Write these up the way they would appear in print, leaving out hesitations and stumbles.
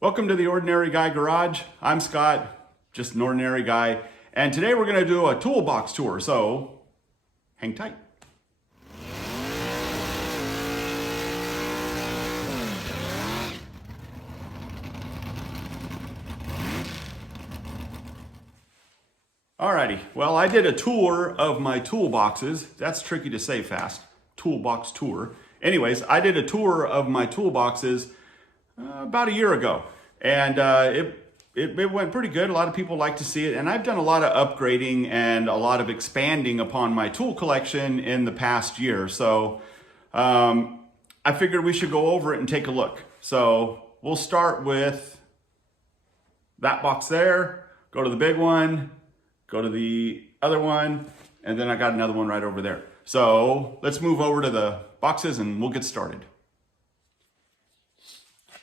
Welcome to the Ordinary Guy Garage. I'm Scott, just an ordinary guy. And today we're going to do a toolbox tour, so hang tight. Alrighty, well, I did a tour of my toolboxes. That's tricky to say fast. Toolbox tour. Anyways, I did a tour of my toolboxes about a year ago. And it went pretty good. A lot of people like to see it. And I've done a lot of upgrading and a lot of expanding upon my tool collection in the past year. So I figured we should go over it and take a look. So we'll start with that box there, go to the big one, go to the other one, and then I got another one right over there. So let's move over to the boxes and we'll get started.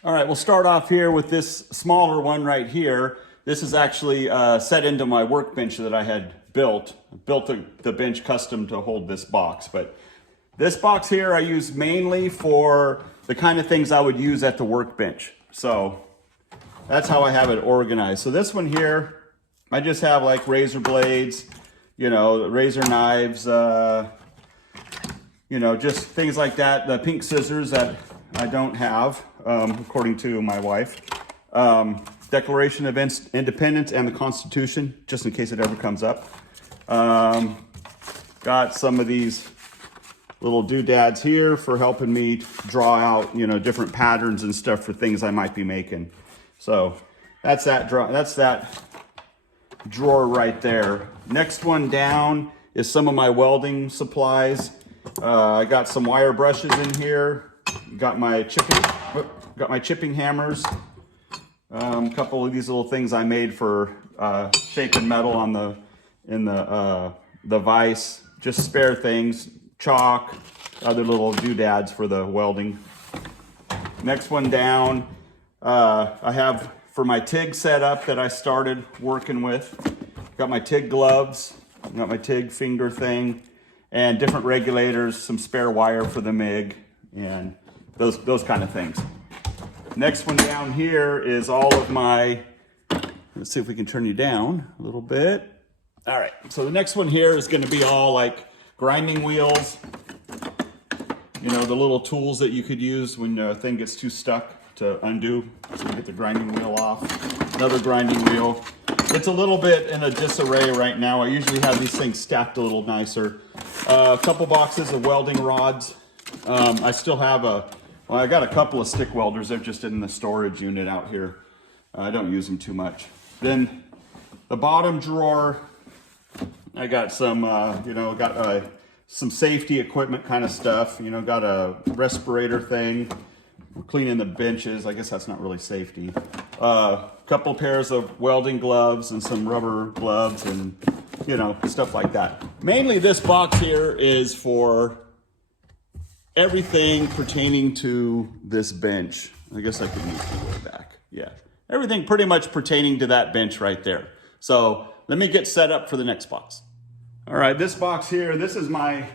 All right, we'll start off here with this smaller one right here. This is actually set into my workbench that I had built. I built the bench custom to hold this box. But this box here I use mainly for the kind of things I would use at the workbench. So that's how I have it organized. So this one here, I just have like razor blades, razor knives, just things like that. The pink scissors that I don't have, according to my wife. Declaration of Independence and the Constitution, just in case it ever comes up. Got some of these little doodads here for helping me draw out, different patterns and stuff for things I might be making. So that's that drawer right there. Next one down is some of my welding supplies. I got some wire brushes in here. Got my chipping hammers. A couple of these little things I made for shaping metal on in the vise. Just spare things, chalk, other little doodads for the welding. Next one down, I have for my TIG setup that I started working with. Got my TIG gloves, got my TIG finger thing, and different regulators, some spare wire for the MIG, and those kind of things. Next one down here is all of my, let's see if we can turn you down a little bit. All right, so the next one here is going to be all like grinding wheels, the little tools that you could use when a thing gets too stuck to undo. So you get the grinding wheel off. Another grinding wheel. It's a little bit in a disarray right now. I usually have these things stacked a little nicer. A couple boxes of welding rods. I still have I got a couple of stick welders. They're just in the storage unit out here. I don't use them too much. Then the bottom drawer, I got some, some safety equipment kind of stuff. Got a respirator thing. We're cleaning the benches. I guess that's not really safety. Couple pairs of welding gloves and some rubber gloves and, stuff like that. Mainly this box here is for everything pertaining to this bench. I guess I could move the way back. Yeah, everything pretty much pertaining to that bench right there. So let me get set up for the next box. All right, this box here, this is my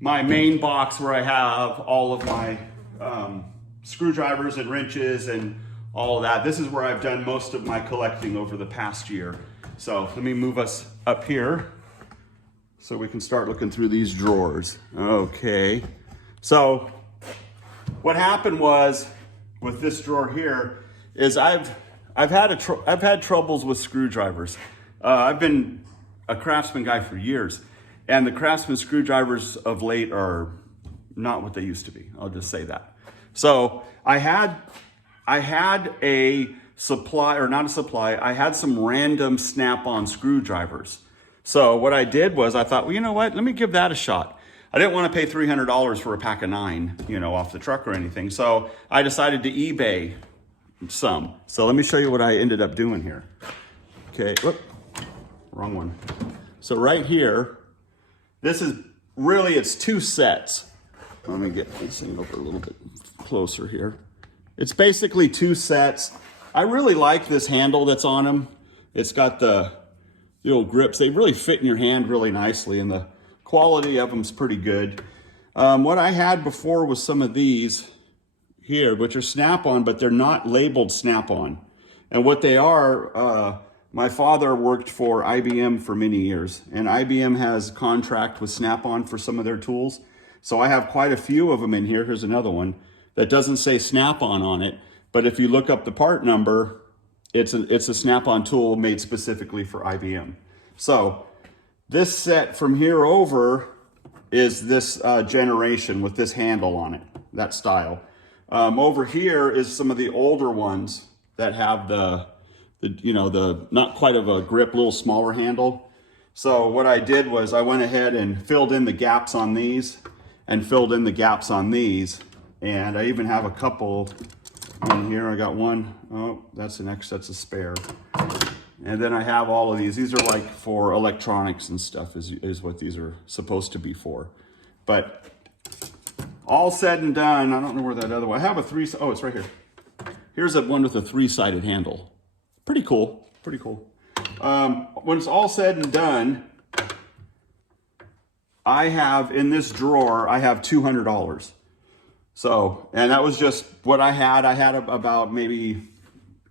main box where I have all of my screwdrivers and wrenches and all of that. This is where I've done most of my collecting over the past year. So let me move us up here so we can start looking through these drawers. Okay. So what happened was with this drawer here is I've had troubles with screwdrivers. I've been a Craftsman guy for years, and the Craftsman screwdrivers of late are not what they used to be. I'll just say that. So I had a supply, or not a supply, I had some random snap-on screwdrivers. So what I did was I thought, well, you know what? Let me give that a shot. I didn't want to pay $300 for a pack of 9, off the truck or anything. So I decided to eBay some. So let me show you what I ended up doing here. Okay, whoop, wrong one. So right here, this is really, it's 2 sets. Let me get this thing over a little bit closer here. It's basically 2 sets. I really like this handle that's on them. It's got the little grips. They really fit in your hand really nicely, and the quality of them is pretty good. What I had before was some of these here, which are snap-on, but they're not labeled snap-on. And what they are, my father worked for IBM for many years, and IBM has a contract with Snap-on for some of their tools. So I have quite a few of them in here. Here's another one that doesn't say Snap-on on it, but if you look up the part number, it's a Snap-on tool made specifically for IBM. So this set from here over is this generation with this handle on it, that style. Over here is some of the older ones that have the not quite of a grip, little smaller handle. So what I did was I went ahead and filled in the gaps on these and filled in the gaps on these. And I even have a couple in here. I got one, oh, that's a spare. And then I have all of these. These are like for electronics and stuff is what these are supposed to be for. But all said and done, I don't know where that other one, I have a oh, it's right here. Here's one with a 3-sided handle. Pretty cool, pretty cool. When it's all said and done, I have in this drawer, I have $200. So, and that was just what I had. I had about maybe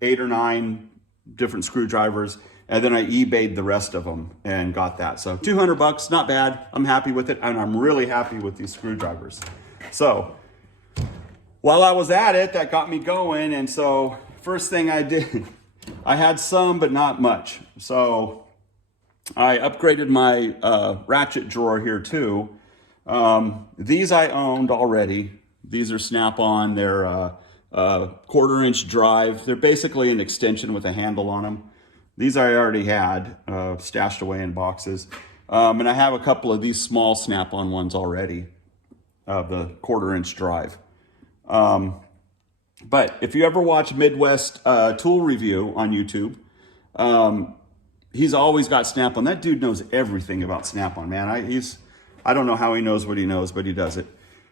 8 or 9 different screwdrivers, and then I eBayed the rest of them and got that. So $200, not bad. I'm happy with it, and I'm really happy with these screwdrivers. So while I was at it, that got me going. And so first thing I did, I had some, but not much. So I upgraded my Ratchet drawer here too. These I owned already. These are Snap-on. They're 1/4-inch drive. They're basically an extension with a handle on them. These I already had stashed away in boxes. And I have a couple of these small Snap-on ones already, the 1/4-inch drive. But if you ever watch Midwest Tool Review on YouTube, he's always got Snap-on. That dude knows everything about Snap-on, man. I don't know how he knows what he knows, but he does it.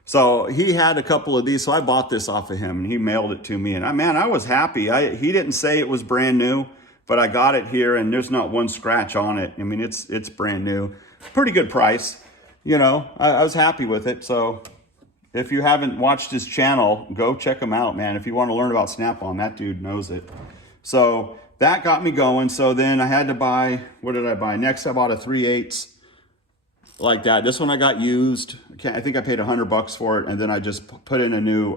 So he had a couple of these, so I bought this off of him, and he mailed it to me. And man, I was happy. He didn't say it was brand new, but I got it here, and there's not one scratch on it. I mean, it's brand new. Pretty good price. You know, I was happy with it. So if you haven't watched his channel, go check him out, man. If you want to learn about Snap-on, that dude knows it. So that got me going. So then I had to buy, what did I buy? Next, I bought a 3/8 like that. This one I got used. I think I paid $100 for it, and then I just put in a new,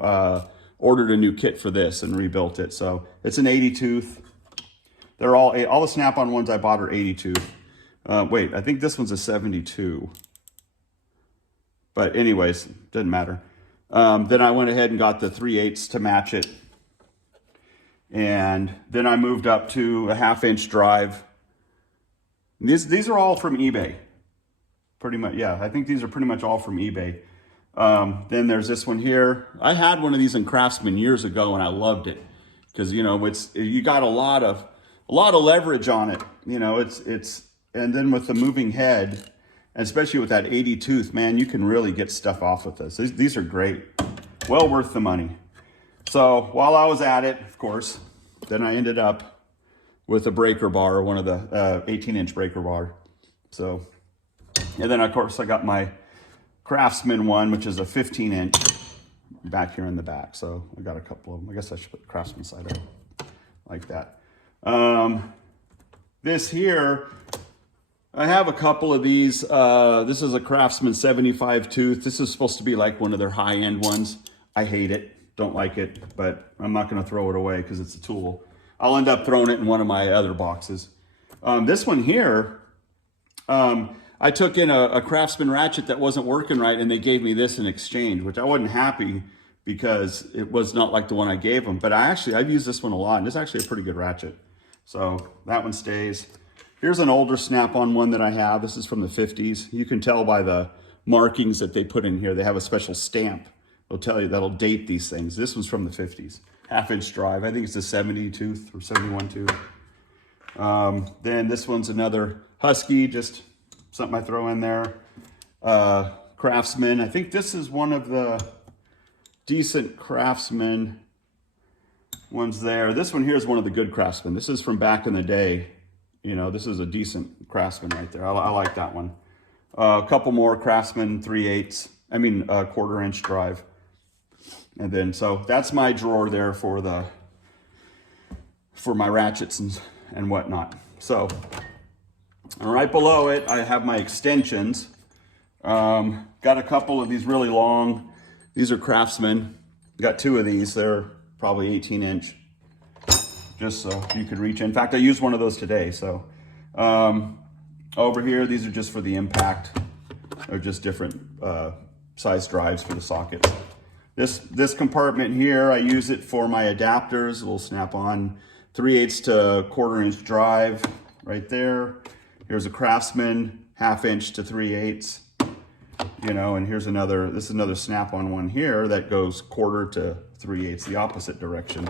ordered a new kit for this and rebuilt it. So it's an 80 tooth. They're all the Snap-on ones I bought are 80 tooth. Wait, I think this one's a 72. But anyways, doesn't matter. Then I went ahead and got the 3/8 to match it. And then I moved up to a 1/2-inch drive. These are all from eBay. Pretty much, yeah. I think these are pretty much all from eBay. Then there's this one here. I had one of these in Craftsman years ago, and I loved it because you got a lot of leverage on it. You know, and then with the moving head, and especially with that 80 tooth, man, you can really get stuff off with this. These are great, well worth the money. So while I was at it, of course, then I ended up with a breaker bar, one of the 18-inch breaker bar. So. And then, of course, I got my Craftsman one, which is a 15-inch back here in the back. So I got a couple of them. I guess I should put the Craftsman side up like that. This here, I have a couple of these. This is a Craftsman 75 tooth. This is supposed to be like one of their high-end ones. I hate it. Don't like it. But I'm not going to throw it away because it's a tool. I'll end up throwing it in one of my other boxes. This one here, I took in a Craftsman ratchet that wasn't working right, and they gave me this in exchange, which I wasn't happy because it was not like the one I gave them. But I've used this one a lot, and it's actually a pretty good ratchet. So that one stays. Here's an older Snap-on one that I have. This is from the 50s. You can tell by the markings that they put in here. They have a special stamp. They'll tell you that'll date these things. This one's from the 50s. 1/2-inch drive. I think it's a 70 tooth or 71 tooth. Then this one's another Husky, just something I throw in there. Craftsman. I think this is one of the decent Craftsman ones there. This one here is one of the good Craftsman. This is from back in the day. You know, this is a decent Craftsman right there. I like that one. A couple more Craftsman 3/8. I mean, 1/4-inch drive. And then, so that's my drawer there for my ratchets and whatnot. So right below it, I have my extensions. Got a couple of these really long. These are Craftsman. Got 2 of these. They're probably 18-inch. Just so you could reach. In fact, I used one of those today. So over here, these are just for the impact. They're just different size drives for the sockets. This compartment here, I use it for my adapters. We'll snap on 3/8 to 1/4 inch drive right there. Here's a Craftsman 1/2 inch to 3/8. You know, and here's another, this is another snap-on one here that goes 1/4 to 3/8, the opposite direction.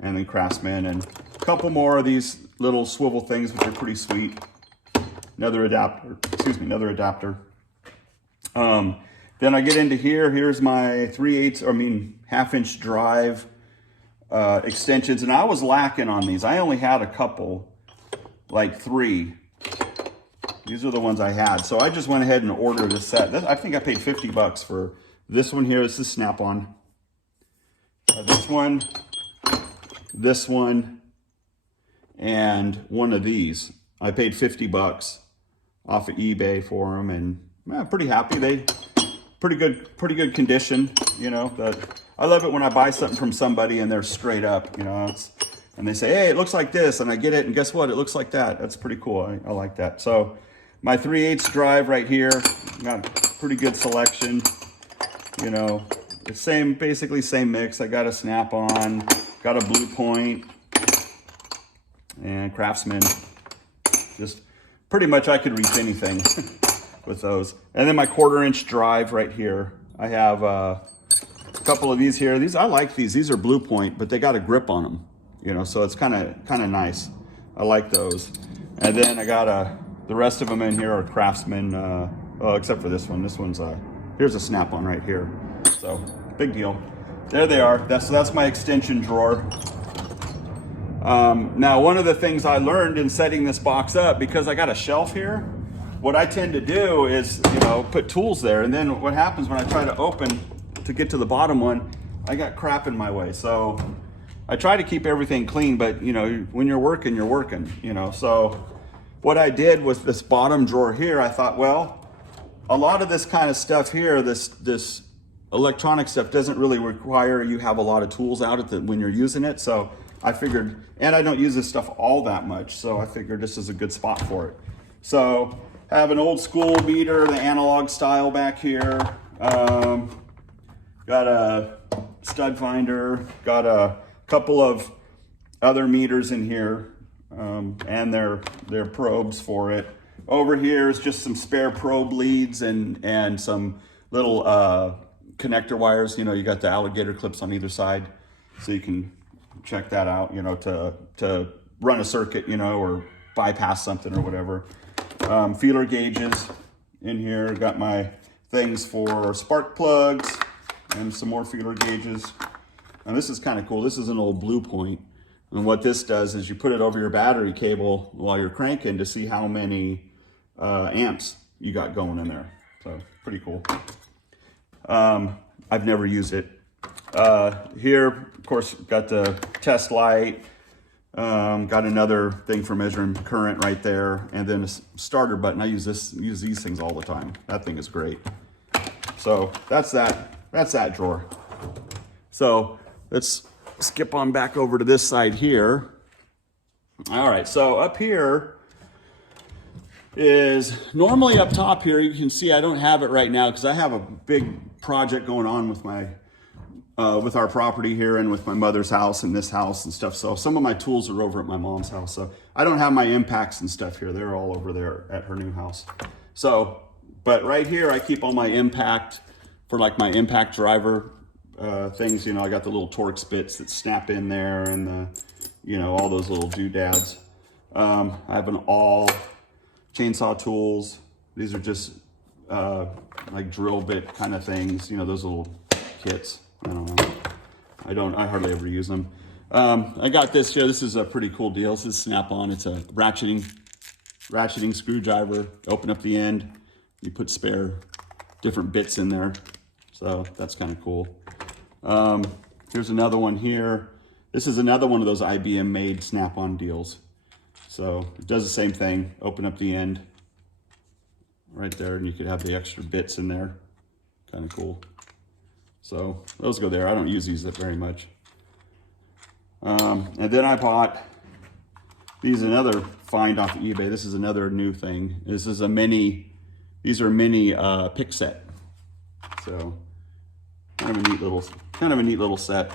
And then Craftsman, and a couple more of these little swivel things, which are pretty sweet. Another adapter, excuse me, another adapter. Then I get into here, here's my 3/8, I mean 1/2 inch drive extensions, and I was lacking on these. I only had a couple, like 3. These are the ones I had. So I just went ahead and ordered a set. I think I paid 50 bucks for this one here. This is Snap-on. This one, and one of these. I paid 50 bucks off of eBay for them, and I'm pretty happy. They pretty good condition, you know. I love it when I buy something from somebody and they're straight up, you know, and they say, hey, it looks like this, and I get it, and guess what? It looks like that. That's pretty cool. I like that. So my 3/8 drive right here, got pretty good selection, you know, the same, basically same mix. I got a Snap-on, got a Blue Point, and Craftsman. Just pretty much I could reach anything with those. And then my 1/4 inch drive right here. I have a couple of these here. These, I like these. These are Blue Point, but they got a grip on them, you know, so it's kind of nice. I like those. And then I got the rest of them in here are Craftsman, well, except for this one. This one's here's a Snap-on right here. So big deal. There they are. That's my extension drawer. Now, one of the things I learned in setting this box up, because I got a shelf here, what I tend to do is, you know, put tools there. And then what happens when I try to open to get to the bottom one, I got crap in my way. So I try to keep everything clean, but you know, when you're working, you know. So what I did with this bottom drawer here, I thought, well, a lot of this kind of stuff here, this electronic stuff doesn't really require you have a lot of tools out when you're using it. So I figured, and I don't use this stuff all that much, so I figured this is a good spot for it. So I have an old school meter, the analog style back here. Got a stud finder, got a couple of other meters in here, and their probes for it. Over here is just some spare probe leads and some little connector wires. You know, you got the alligator clips on either side, so you can check that out, you know, to run a circuit, you know, or bypass something or whatever. Feeler gauges in here. Got my things for spark plugs and some more feeler gauges. And this is kind of cool. This is an old Blue Point. And what this does is you put it over your battery cable while you're cranking to see how many amps you got going in there. So pretty cool. I've never used it. Here, of course, got the test light. Got another thing for measuring current right there, and then a starter button. I use these things all the time. That thing is great. So that's that drawer. So let's skip on back over to this side here. All right, so up here is normally up top here. You can see I don't have it right now because I have a big project going on with my with our property here and with my mother's house and this house and stuff. So some of my tools are over at my mom's house. So I don't have my impacts and stuff here. They're all over there at her new house. So, but right here, I keep all my impact for like my impact driver things. You know, I got the little Torx bits that snap in there and the, you know, all those little doodads. I have an all chainsaw tools. These are just like drill bit kind of things. You know, those little kits. I don't know. I hardly ever use them. I got this here. This is a pretty cool deal. This is Snap-on. It's a ratcheting screwdriver. Open up the end. You put spare different bits in there. So that's kind of cool. Here's another one here. This is another one of those IBM made snap-on deals. So it does the same thing. Open up the end right there, and you could have the extra bits in there. Kind of cool. So those go there. I don't use these very much. And then I bought these, another find off of eBay. This is another new thing. This is a mini, these are mini pick set. So kind of a neat little set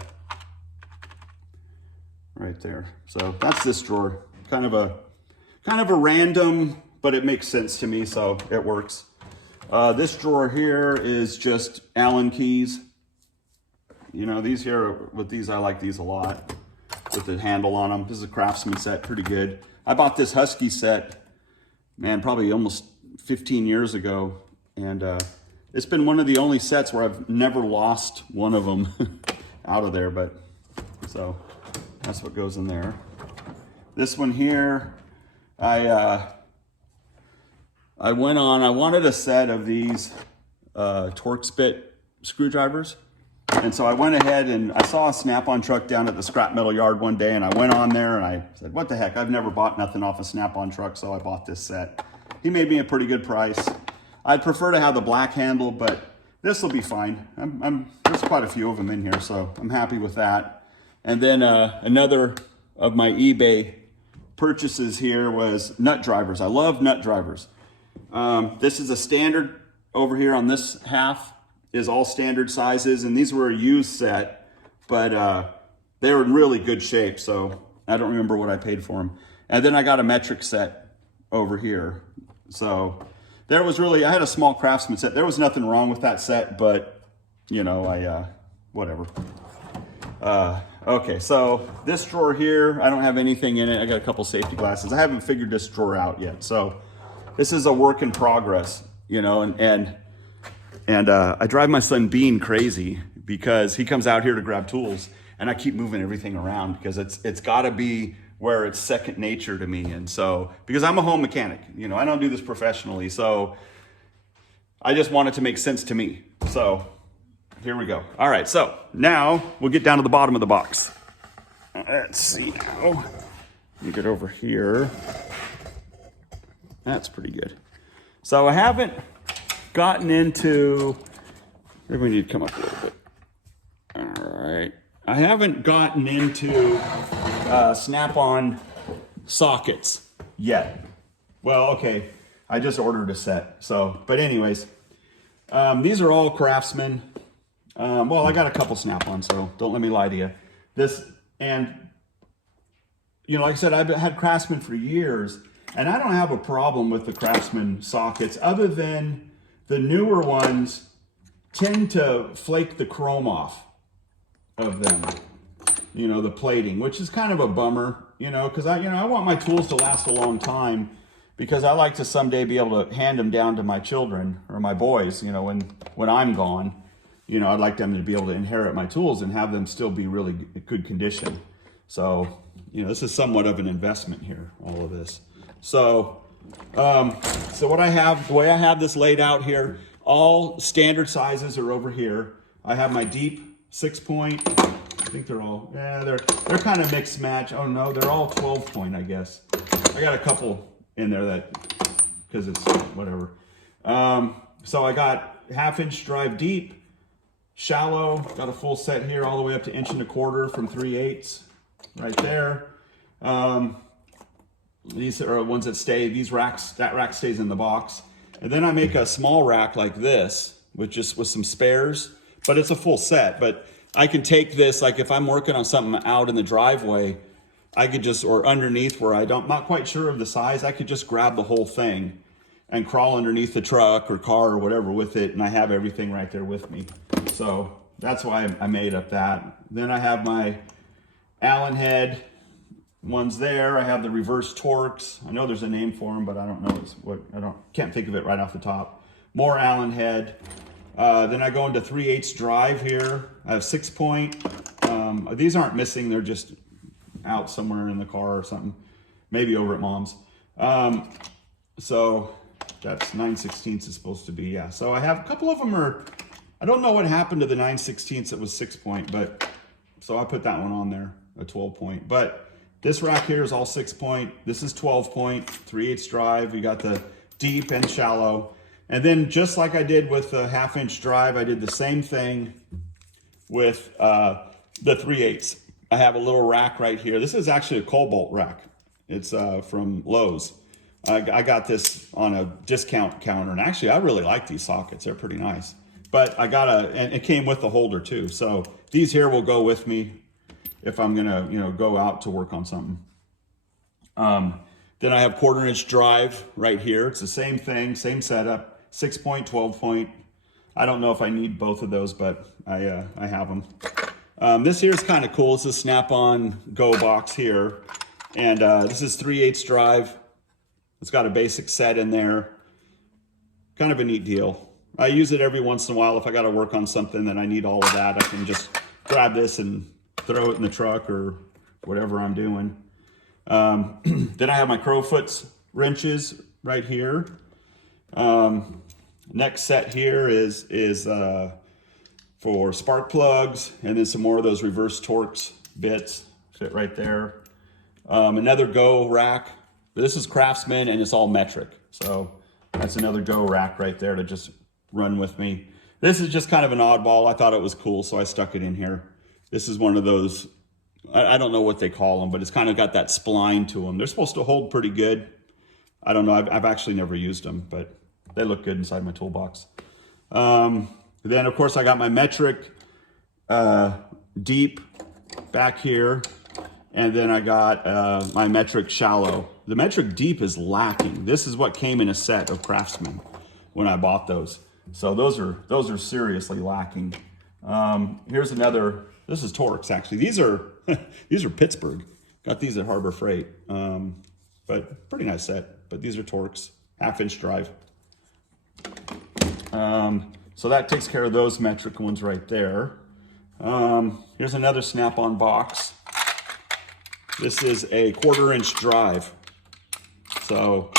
right there. So that's this drawer. Kind of a random, but it makes sense to me, so it works. This drawer here is just Allen keys. You know, these here, with these, I like these a lot, with the handle on them. This is a Craftsman set, pretty good. I bought this Husky set, man, probably almost 15 years ago, and it's been one of the only sets where I've never lost one of them out of there, but so that's what goes in there. This one here, I wanted a set of these Torx bit screwdrivers. And so I went ahead and I saw a Snap-on truck down at the scrap metal yard one day, and I went on there and I said, what the heck, I've never bought nothing off a Snap-on truck, so I bought this set. He made me a pretty good price. I'd prefer to have the black handle, but this will be fine. There's quite a few of them in here, so I'm happy with that. And then another of my eBay purchases here was nut drivers. I love nut drivers. This is a standard over here on this half is all standard sizes, and these were a used set, but they were in really good shape, so I don't remember what I paid for them. And then I got a metric set over here. So there was really, I had a small Craftsman set. There was nothing wrong with that set, but you know, whatever. Okay, so this drawer here, I don't have anything in it. I got a couple safety glasses. I haven't figured this drawer out yet, so this is a work in progress, you know, and I drive my son Bean crazy because he comes out here to grab tools, and I keep moving everything around because it's got to be where it's second nature to me. And so, because I'm a home mechanic, you know, I don't do this professionally, so I just want it to make sense to me. So here we go. All right, so now we'll get down to the bottom of the box. Let's see. Oh, let me get over here. That's pretty good. So I haven't gotten into, maybe we need to come up a little bit. All right. I haven't gotten into Snap-on sockets yet. Well, okay, I just ordered a set. So, but anyways, these are all Craftsman. Well, I got a couple Snap-on, so don't let me lie to you. This, and you know, like I said, I've had Craftsman for years, and I don't have a problem with the Craftsman sockets, other than the newer ones tend to flake the chrome off of them. You know, the plating, which is kind of a bummer, you know, because I want my tools to last a long time, because I like to someday be able to hand them down to my children or my boys, you know, when I'm gone. You know, I'd like them to be able to inherit my tools and have them still be really good condition. So, you know, this is somewhat of an investment here, all of this. So, so what I have, the way I have this laid out here, all standard sizes are over here. I have my deep 6-point. I think they're all, yeah, they're kind of mixed match. Oh no, they're all 12-point, I guess. I got a couple in there that, because it's whatever. So I got 1/2-inch drive deep, shallow, got a full set here all the way up to 1.25" from 3/8 right there. These are ones that stay, these racks, that rack stays in the box. And then I make a small rack like this with some spares, but it's a full set. But I can take this, like if I'm working on something out in the driveway, I could just, or underneath where I'm not quite sure of the size, I could just grab the whole thing and crawl underneath the truck or car or whatever with it, and I have everything right there with me. So that's why I made up that. Then I have my Allen head ones there. I have the reverse Torx. I know there's a name for them, but I don't know what, can't think of it right off the top. More Allen head. Then I go into 3/8 drive here. I have 6-point. These aren't missing, they're just out somewhere in the car or something. Maybe over at mom's. So that's 9/16 is supposed to be, yeah. So I have a couple of them are I don't know what happened to the 9/16 that was 6-point, but so I put that one on there, a 12-point. But this rack here is all 6-point. This is 12-point, 3/8 drive. You got the deep and shallow. And then just like I did with the 1/2-inch drive, I did the same thing with the 3/8. I have a little rack right here. This is actually a Cobalt rack. It's from Lowe's. I got this on a discount counter, and actually I really like these sockets. They're pretty nice. But I got and it came with the holder too. So these here will go with me if I'm gonna, you know, go out to work on something. Then I have 1/4-inch drive right here. It's the same thing, same setup, 6-point, 12-point. I don't know if I need both of those, but I have them. This here is kind of cool. It's a Snap-on Go box here. And this is 3/8 drive. It's got a basic set in there. Kind of a neat deal. I use it every once in a while. If I got to work on something that I need all of that, I can just grab this and throw it in the truck or whatever I'm doing. Then I have my Crowfoot's wrenches right here. Next set here is for spark plugs, and then some more of those reverse Torx bits fit right there. Another Go rack. This is Craftsman and it's all metric. So that's another Go rack right there to just run with me. This is just kind of an oddball. I thought it was cool, so I stuck it in here. This is one of those, I don't know what they call them, but it's kind of got that spline to them. They're supposed to hold pretty good. I don't know, I've actually never used them, but they look good inside my toolbox. Then of course I got my metric deep back here. And then I got my metric shallow. The metric deep is lacking. This is what came in a set of Craftsman when I bought those. So those are seriously lacking. Here's another, this is Torx actually. These are these are Pittsburgh. Got these at Harbor Freight. But pretty nice set. But these are Torx, 1/2-inch drive. So that takes care of those metric ones right there. Here's another Snap-on box. This is a 1/4-inch drive. So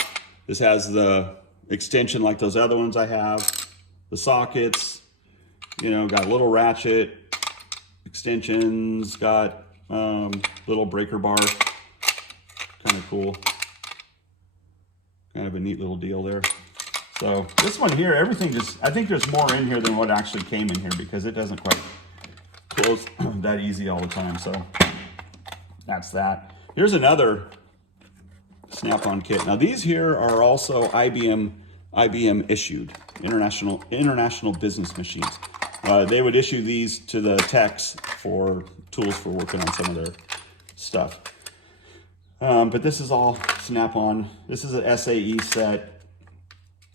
this has the extension like those other ones I have, the sockets, you know, got a little ratchet, extensions, got little breaker bar, kind of cool. Kind of a neat little deal there. So this one here, everything just, I think there's more in here than what actually came in here because it doesn't quite close that easy all the time. So that's that. Here's another Snap-on kit. Now these here are also IBM issued, international business machines. They would issue these to the techs for tools for working on some of their stuff. But this is all Snap-on. This is an SAE set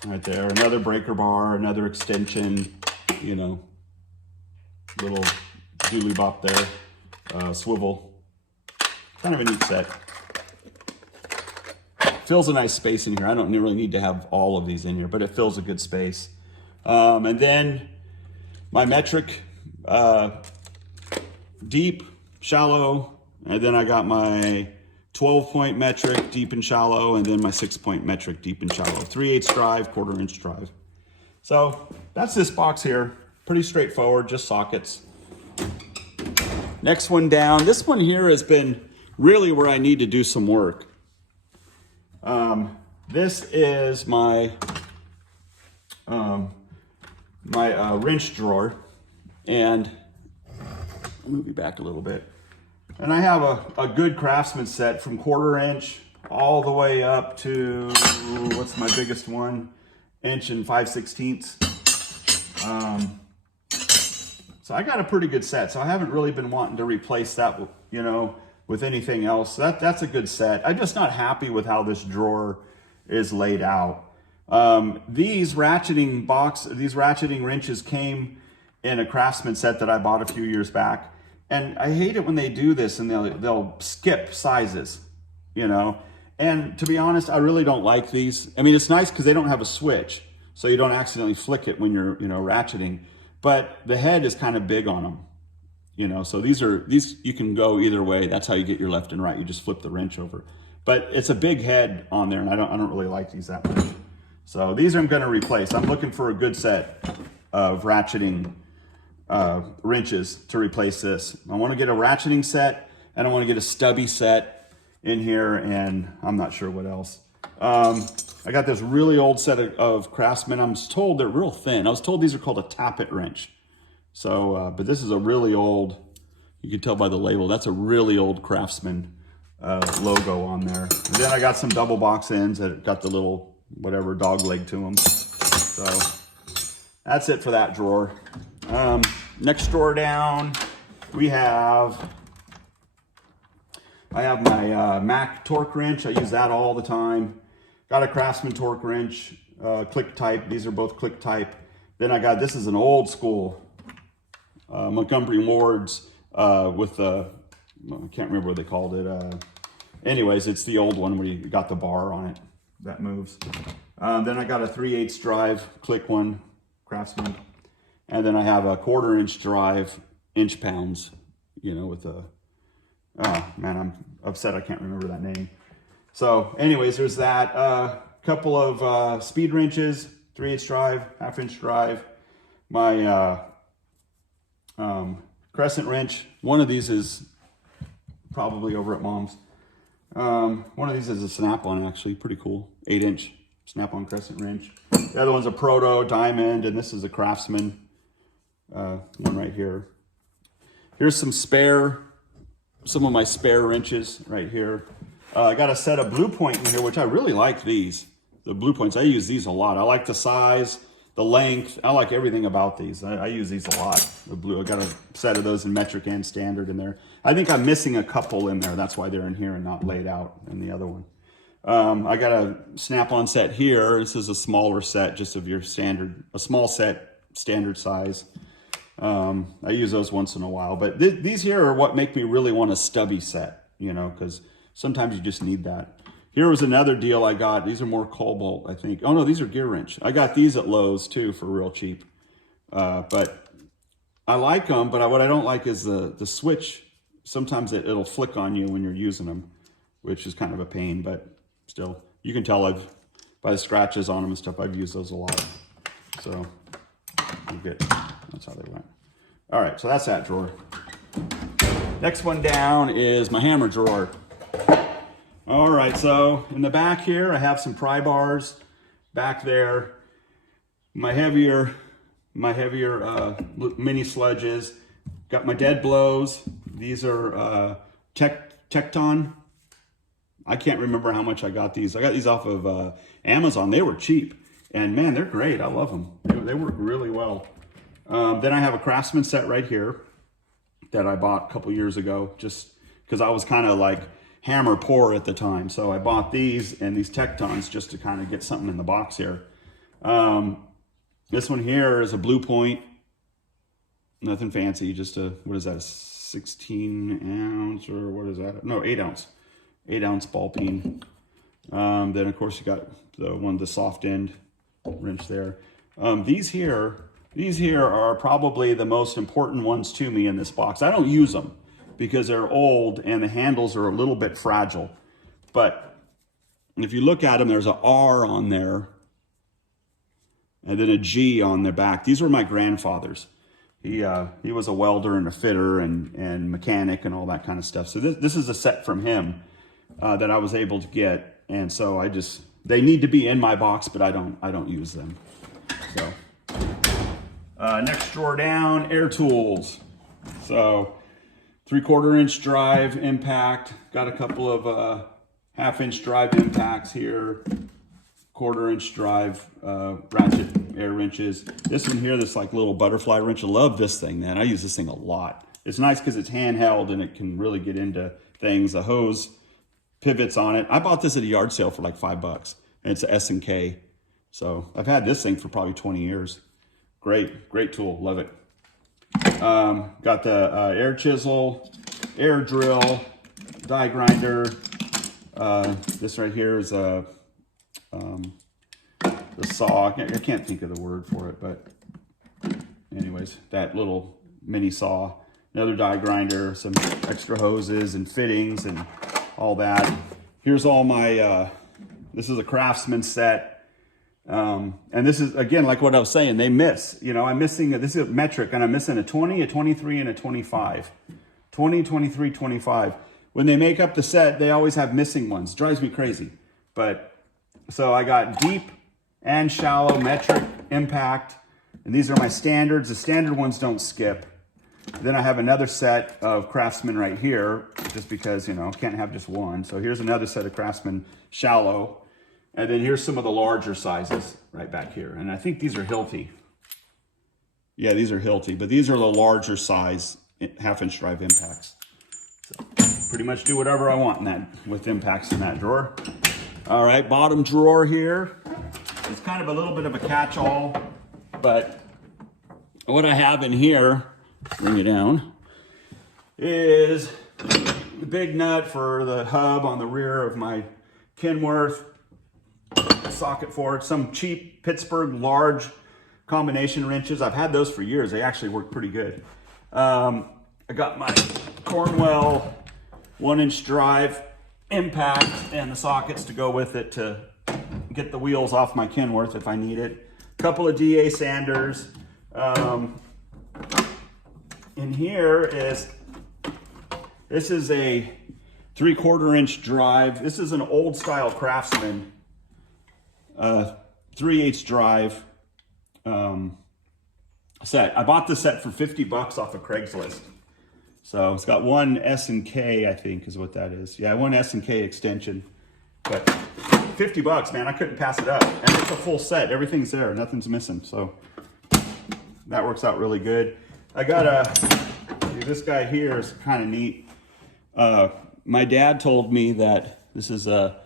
right there. Another breaker bar, another extension, you know, little dooley bop there, swivel. Kind of a neat set. Fills a nice space in here. I don't really need to have all of these in here, but it fills a good space. And then my metric, deep, shallow, and then I got my 12-point metric, deep and shallow, and then my 6-point metric, deep and shallow. 3/8 drive, 1/4-inch drive. So that's this box here. Pretty straightforward, just sockets. Next one down. This one here has been really where I need to do some work. This is my wrench drawer, and I'll move you back a little bit. And I have a good Craftsman set from 1/4-inch all the way up to, what's my biggest one? 1 5/16. So I got a pretty good set. So I haven't really been wanting to replace that, you know, with anything else. That's a good set. I'm just not happy with how this drawer is laid out. These ratcheting wrenches came in a Craftsman set that I bought a few years back. And I hate it when they do this and they'll skip sizes, you know. And to be honest, I really don't like these. I mean, it's nice because they don't have a switch, so you don't accidentally flick it when you're, you know, ratcheting. But the head is kind of big on them. You know, so these you can go either way. That's how you get your left and right. You just flip the wrench over. But it's a big head on there, and I don't really like these that much. So these I'm going to replace. I'm looking for a good set. of ratcheting wrenches to replace this. I want to get a ratcheting set, and I want to get a stubby set in here, and I'm not sure what else. I got this really old set of Craftsman. I'm told they're real thin. I was told these are called a tappet wrench. So, but this is a really old, you can tell by the label, that's a really old Craftsman logo on there. And then I got some double box ends that got the little, whatever, dog leg to them. So that's it for that drawer. Next drawer down, I have my Mac torque wrench. I use that all the time. Got a Craftsman torque wrench, click type. These are both click type. Then I got, this is an old school Montgomery Ward's with the, I can't remember what they called it. Anyways, it's the old one where you got the bar on it that moves. Then I got a 3/8 drive, click one, Craftsman. And then I have a 1/4 inch drive, inch pounds, you know, with a, oh man, I'm upset I can't remember that name. So anyways, there's that. Couple of speed wrenches, 3/8 drive, 1/2 inch drive. My crescent wrench. One of these is probably over at Mom's. One of these is a snap-on, actually, pretty cool. 8-inch snap-on crescent wrench. The other one's a Proto Diamond, and this is a Craftsman one right here. Here's some of my spare wrenches right here. I got a set of Blue Point in here, which I really like these. The Blue Points, I use these a lot. I like the size, the length. I like everything about these. I use these a lot. The blue, I got a set of those in metric and standard in there. I think I'm missing a couple in there. That's why they're in here and not laid out in the other one. I got a snap-on set here. This is a smaller set, just of your standard, a small set, standard size. I use those once in a while, but these here are what make me really want a stubby set, you know, because sometimes you just need that. Here was another deal I got. These are more Cobalt, I think. Oh no, these are gear wrench. I got these at Lowe's too for real cheap. But I like them, but what I don't like is the switch. Sometimes it'll flick on you when you're using them, which is kind of a pain, but still, you can tell by the scratches on them and stuff, I've used those a lot. So, good. That's how they went. All right, so that's that drawer. Next one down is my hammer drawer. All right, so in the back here, I have some pry bars back there. My heavier mini sludges. Got my dead blows. These are Tecton. I can't remember how much I got these. I got these off of Amazon. They were cheap, and man, they're great. I love them. They work really well. Then I have a Craftsman set right here that I bought a couple years ago, just because I was kind of like hammer poor at the time. So I bought these and these Tectons just to kind of get something in the box here. This one here is a Blue Point. Nothing fancy, just a, what is that, a 16 ounce or what is that? No, 8 ounce. 8 ounce ball peen. Then of course you got the soft end wrench there. These here are probably the most important ones to me in this box. I don't use them because they're old and the handles are a little bit fragile. But if you look at them, there's an R on there and then a G on the back. These were my grandfather's. He was a welder and a fitter and mechanic and all that kind of stuff. So this is a set from him that I was able to get. And so they need to be in my box, but I don't use them. So next drawer down, air tools. So 3/4 inch drive impact. Got a couple of 1/2 inch drive impacts here. 1/4 inch drive ratchet air wrenches. This one here, this like little butterfly wrench. I love this thing, man. I use this thing a lot. It's nice because it's handheld and it can really get into things. The hose pivots on it. I bought this at a yard sale for like $5, and it's a S&K. So I've had this thing for probably 20 years. Great tool. Love it. Got the air chisel, air drill, die grinder. This right here is a the saw. I can't think of the word for it, but anyways, that little mini saw. Another die grinder, some extra hoses and fittings and all that. Here's all my, this is a Craftsman set. And this is, again, like what I was saying, they miss. You know, I'm missing, this is metric, and I'm missing a 20, a 23, and a 25. 20, 23, 25. When they make up the set, they always have missing ones. Drives me crazy. But, so I got deep and shallow, metric, impact, and these are my standards. The standard ones don't skip. Then I have another set of Craftsman right here, just because, you know, can't have just one. So here's another set of Craftsman shallow. And then here's some of the larger sizes right back here. And I think these are Hilti. Yeah, these are Hilti, but these are the larger size 1/2-inch drive impacts. So pretty much do whatever I want in that with impacts in that drawer. All right, bottom drawer here. It's kind of a little bit of a catch-all, but what I have in here, bring it down, is the big nut for the hub on the rear of my Kenworth, socket for it, some cheap Pittsburgh large combination wrenches. I've had those for years. They actually work pretty good. I got my Cornwell 1-inch drive impact and the sockets to go with it to get the wheels off my Kenworth if I need it. A couple of DA sanders. In here is, this is a 3/4-inch drive. This is an old style Craftsman 3/8 drive set. I bought this set for $50 off of Craigslist. So it's got one S&K, I think is what that is. Yeah, one S&K extension. But $50, man, I couldn't pass it up. And it's a full set. Everything's there. Nothing's missing. So that works out really good. I got this guy here is kind of neat. My dad told me that this is a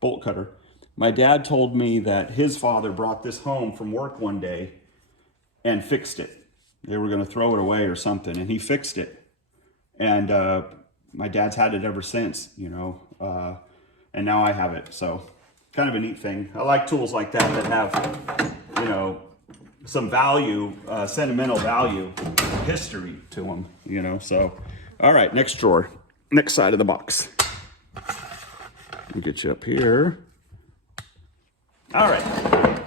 bolt cutter. My dad told me that his father brought this home from work one day and fixed it. They were going to throw it away or something, and he fixed it. And my dad's had it ever since, you know, and now I have it. So kind of a neat thing. I like tools like that that have, you know, some value, sentimental value, history to them, you know. So, all right, next drawer, next side of the box. Let me get you up here. All right.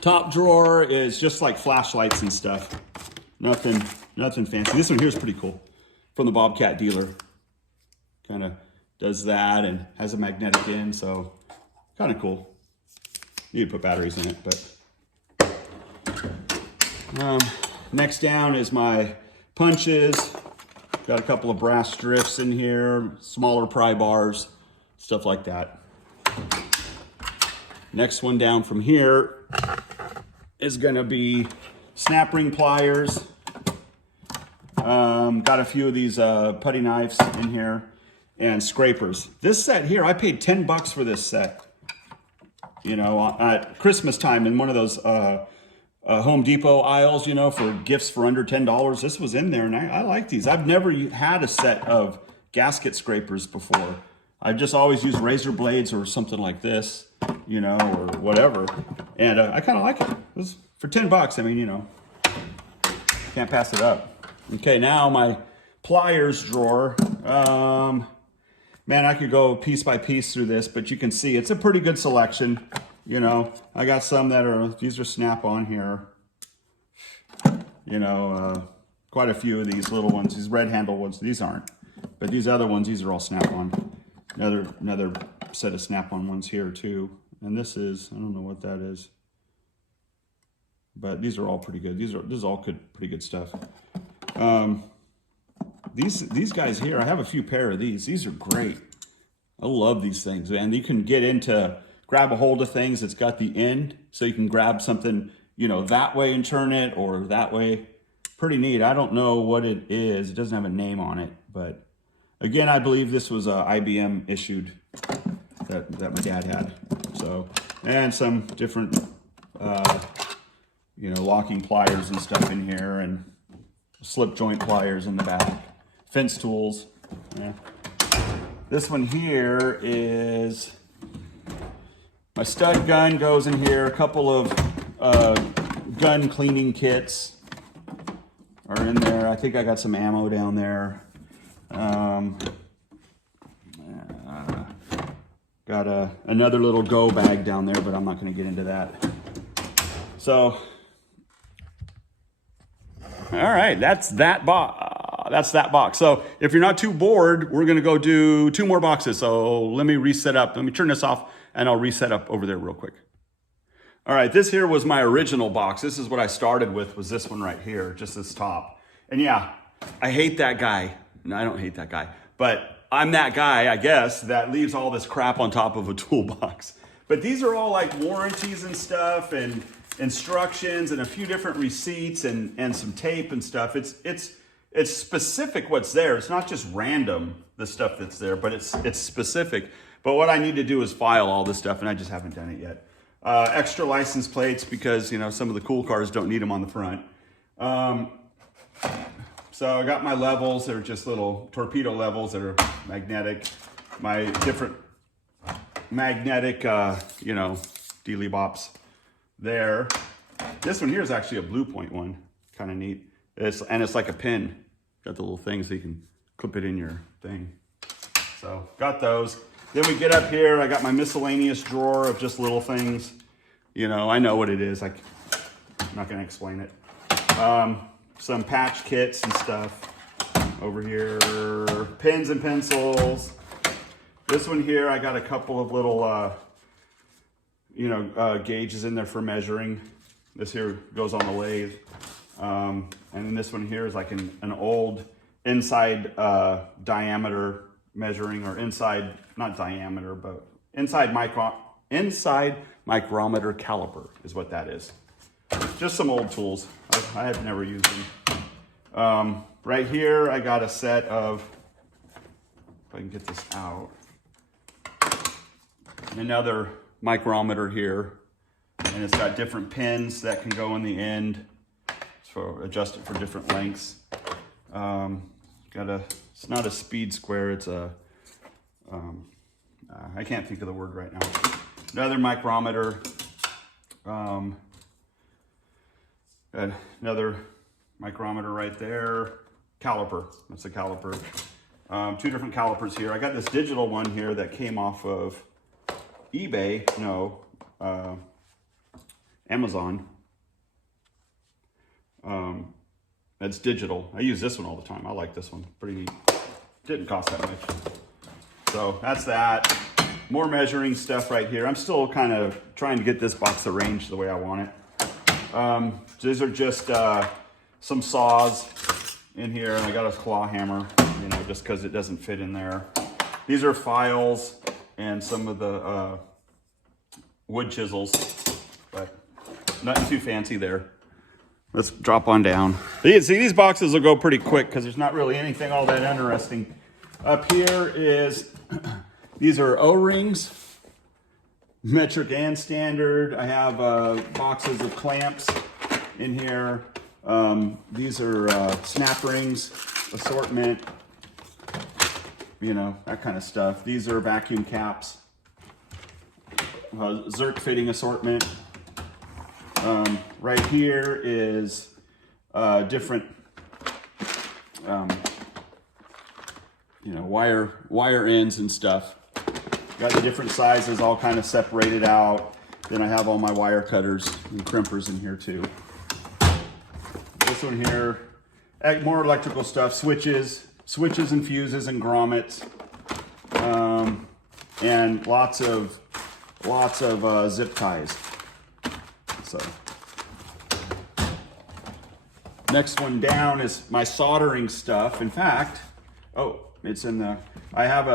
Top drawer is just like flashlights and stuff. Nothing fancy. This one here is pretty cool. From the Bobcat dealer. Kind of does that and has a magnetic in, so kind of cool. You put batteries in it, but next down is my punches. Got a couple of brass strips in here, smaller pry bars, stuff like that. Next one down from here is gonna be snap ring pliers. Got a few of these putty knives in here and scrapers. This set here, I paid $10 for this set. You know, at Christmas time in one of those Home Depot aisles, you know, for gifts for under $10. This was in there, and I like these. I've never had a set of gasket scrapers before. I've just always used razor blades or something like this, you know, or whatever. And I kind of like it. This, for $10, I mean, you know, can't pass it up. Okay, now my pliers drawer. Man, I could go piece by piece through this, but you can see it's a pretty good selection. You know, I got some that are, these are snap-on here. You know, quite a few of these little ones, these red handle ones, these aren't. But these other ones, these are all snap-on. Another set of snap-on ones here too. And this is, I don't know what that is. But these are all pretty good. This is all good, pretty good stuff. These guys here, I have a few pair of these. These are great. I love these things. And you can get into, grab a hold of things that's got the end. So you can grab something, you know, that way and turn it, or that way. Pretty neat. I don't know what it is. It doesn't have a name on it. But again, I believe this was a IBM issued that my dad had. So, and some different, you know, locking pliers and stuff in here, and slip joint pliers in the back. Fence tools. Yeah. This one here is my stud gun goes in here. A couple of gun cleaning kits are in there. I think I got some ammo down there. Got another little go bag down there, but I'm not going to get into that. So, all right, that's that box. So if you're not too bored, we're going to go do 2 more boxes. So let me reset up. Let me turn this off, and I'll reset up over there real quick. All right, this here was my original box. This is what I started with, was this one right here, just this top. And yeah, I hate that guy. No, I don't hate that guy, but I'm that guy, I guess, that leaves all this crap on top of a toolbox. But these are all like warranties and stuff, and instructions, and a few different receipts, and some tape and stuff. It's specific what's there. It's not just random, the stuff that's there, but it's specific. But what I need to do is file all this stuff, and I just haven't done it yet. Extra license plates, because you know some of the cool cars don't need them on the front. So I got my levels. They're just little torpedo levels that are magnetic. My different magnetic, you know, dealy bops there. This one here is actually a Blue Point one. Kind of neat. And it's like a pin. Got the little thing so you can clip it in your thing. So got those. Then we get up here. I got my miscellaneous drawer of just little things. You know, I know what it is. I'm not going to explain it. Some patch kits and stuff over here. Pens and pencils. This one here, I got a couple of little, you know, gauges in there for measuring. This here goes on the lathe. And then this one here is like an old inside diameter measuring, or inside, not diameter, but inside micrometer caliper is what that is. Just some old tools. I have never used them. Right here, I got a set of, if I can get this out, another micrometer here, and it's got different pins that can go in the end, so adjust it for different lengths. It's not a speed square, it's a, I can't think of the word right now. Another micrometer, another micrometer right there, caliper, that's a caliper. 2 different calipers here. I got this digital one here that came off of eBay, no, Amazon. That's digital. I use this one all the time. I like this one, pretty neat. Didn't cost that much. So that's that. More measuring stuff right here. I'm still kind of trying to get this box arranged the way I want it. These are just some saws in here, and I got a claw hammer, you know, just because it doesn't fit in there. These are files and some of the wood chisels, but nothing too fancy there. Let's drop on down. See, these boxes will go pretty quick because there's not really anything all that interesting. Up here is, these are O-rings, metric and standard. I have boxes of clamps in here. These are snap rings, assortment, you know, that kind of stuff. These are vacuum caps, Zerk fitting assortment. Right here is different, you know, wire ends and stuff. Got the different sizes all kind of separated out. Then I have all my wire cutters and crimpers in here too. This one here, more electrical stuff, switches and fuses and grommets, and lots of zip ties. So next one down is my soldering stuff. In fact, it's in the, I have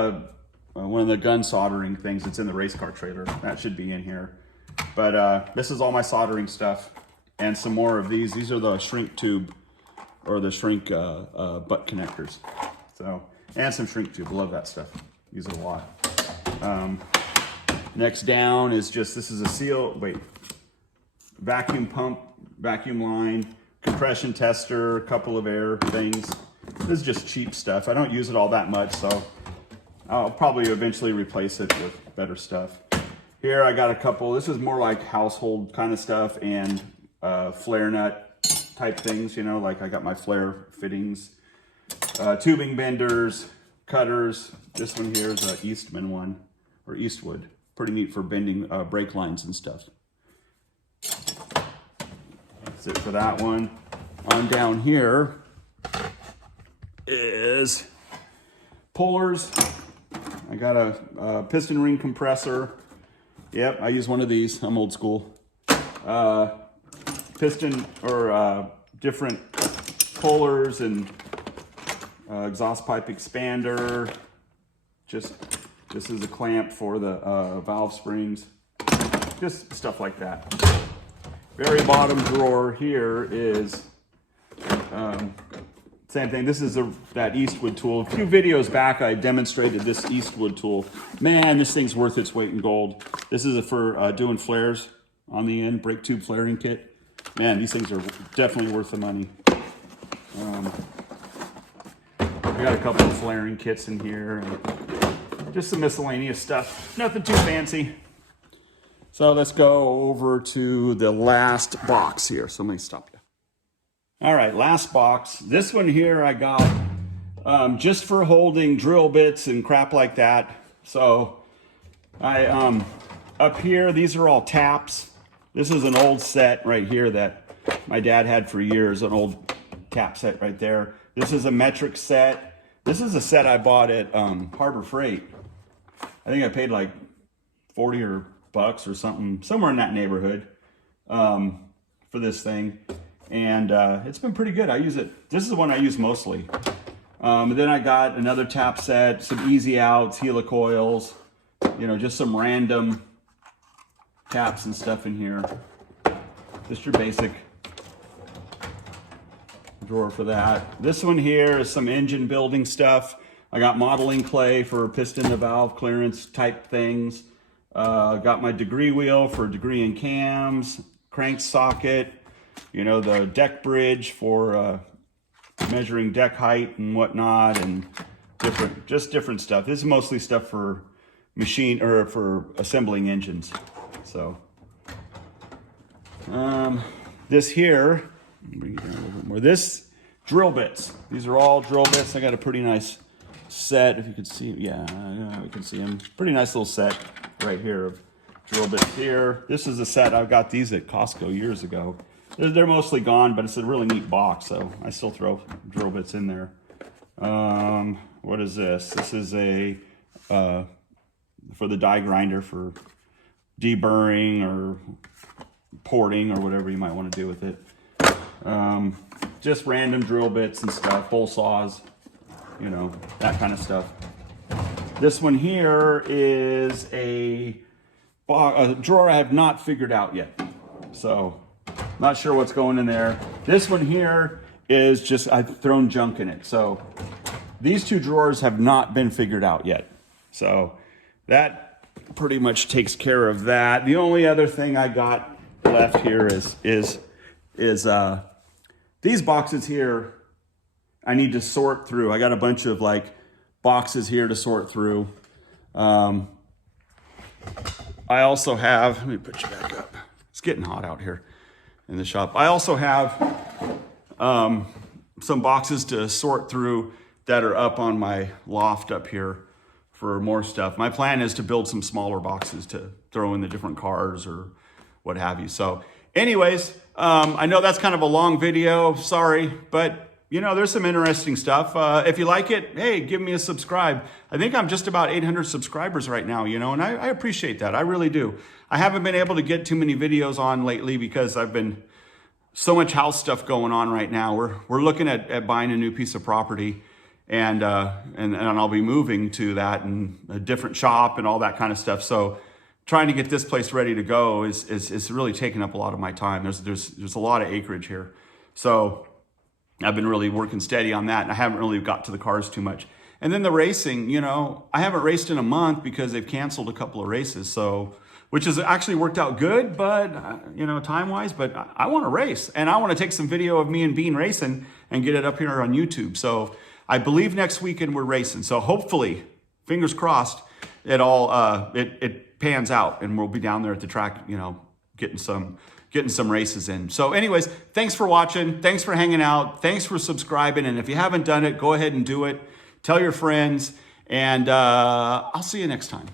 one of the gun soldering things. It's in the race car trailer. That should be in here. But this is all my soldering stuff, and some more of these. These are the shrink tube, or the shrink butt connectors. So, and some shrink tube. Love that stuff. Use it a lot. Next down is just, this is a vacuum pump, vacuum line, compression tester, a couple of air things. This is just cheap stuff. I don't use it all that much, so I'll probably eventually replace it with better stuff. Here I got a couple, this is more like household kind of stuff, and flare nut type things, you know, like I got my flare fittings, tubing benders, cutters. This one here is an Eastman one. or Eastwood. Pretty neat for bending brake lines and stuff. That's it for that one. On down here is pullers. I got a piston ring compressor. Yep, I use one of these. I'm old school. Piston or different pullers and exhaust pipe expander. This is a clamp for the valve springs. Just stuff like that. Very bottom drawer here is same thing. This is that Eastwood tool. A few videos back, I demonstrated this Eastwood tool. Man, this thing's worth its weight in gold. This is for doing flares on the end, brake tube flaring kit. Man, these things are definitely worth the money. I got a couple of flaring kits in here, and just some miscellaneous stuff. Nothing too fancy. So let's go over to the last box here. So let me stop you. All right, last box. This one here I got just for holding drill bits and crap like that. So I up here, these are all taps. This is an old set right here that my dad had for years, an old tap set right there. This is a metric set. This is a set I bought at Harbor Freight. I think I paid like 40 or bucks or something, somewhere in that neighborhood for this thing. And it's been pretty good. I use it. This is the one I use mostly. And then I got another tap set, some easy outs, helicoils, you know, just some random taps and stuff in here. Just your basic drawer for that. This one here is some engine building stuff. I got modeling clay for piston to valve clearance type things. Got my degree wheel for degree and cams, crank socket, you know, the deck bridge for measuring deck height and whatnot, and different stuff. This is mostly stuff for machine or for assembling engines. So this here, bring it down a little bit more. This drill bits. These are all drill bits. I got a pretty nice set. If you can see, yeah, we can see them. Pretty nice little set right here of drill bits here. This is a set. I got these at Costco years ago. They're mostly gone, but it's a really neat box, so I still throw drill bits in there. What is this? This is a for the die grinder for deburring or porting or whatever you might want to do with it. Just random drill bits and stuff, hole saws, you know, that kind of stuff. This one here is a drawer I have not figured out yet. So, not sure what's going in there. This one here is just, I've thrown junk in it. So, these two drawers have not been figured out yet. So, that pretty much takes care of that. The only other thing I got left here is these boxes here I need to sort through. I got a bunch of like boxes here to sort through. I also have, let me put you back up. It's getting hot out here in the shop. I also have some boxes to sort through that are up on my loft up here for more stuff. My plan is to build some smaller boxes to throw in the different cars or what have you. So anyways, I know that's kind of a long video, sorry, but you know, there's some interesting stuff. If you like it, hey, give me a subscribe. I think I'm just about 800 subscribers right now, you know, and I appreciate that. I really do. I haven't been able to get too many videos on lately because I've been so much house stuff going on right now. We're looking at buying a new piece of property, and I'll be moving to that and a different shop and all that kind of stuff. So trying to get this place ready to go is really taking up a lot of my time. There's a lot of acreage here. So I've been really working steady on that, and I haven't really got to the cars too much. And then the racing, you know, I haven't raced in a month because they've canceled a couple of races. So, which has actually worked out good, but you know, time-wise, but I want to race, and I want to take some video of me and Bean racing and get it up here on YouTube. So I believe next weekend we're racing. So hopefully, fingers crossed, it pans out and we'll be down there at the track, you know, getting some races in. So anyways, thanks for watching. Thanks for hanging out. Thanks for subscribing. And if you haven't done it, go ahead and do it. Tell your friends, and I'll see you next time.